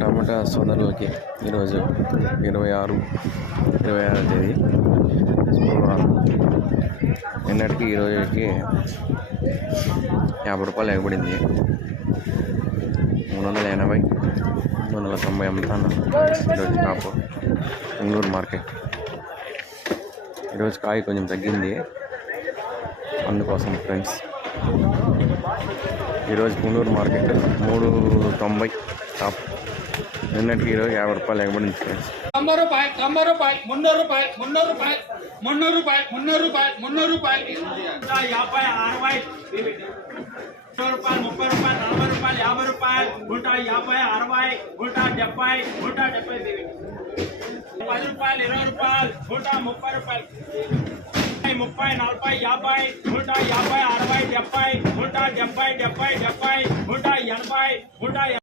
టమాటా సోదరులకి ఈరోజు 26వ తేదీ శుక్రవారం. నిన్నటికి ఈరోజుకి 50 రూపాయలు ఎగబడింది. 380, 390 అమ్ముతాను ఈరోజు కాపు బెంగళూరు మార్కెట్. ఈరోజు కాయ కొంచెం తగ్గింది, అందుకోసం ఫ్రెండ్స్. ఈరోజు పుంగూరు మార్కెట్ 390 టాప్. నిన్నటికి ఈరోజు 50 రూపాయలు ఎగబడింది ఫ్రెండ్స్. 90 రూపాయలు, 90 రూపాయలు, 300 రూపాయలు, 300 రూపాయలు, 300 రూపాయలు, 300 రూపాయలు, 300 రూపాయలు, 50, 60, 30 రూపాయలు, 30 రూపాయలు, 40 రూపాయలు, 50 రూపాయలు, 150, 60, 170, 170, 10 రూపాయలు, 20 రూపాయలు, 130 రూపాయలు, 30, 40, 50, 150, 60, 70, 170, 70, 70, 180, 180.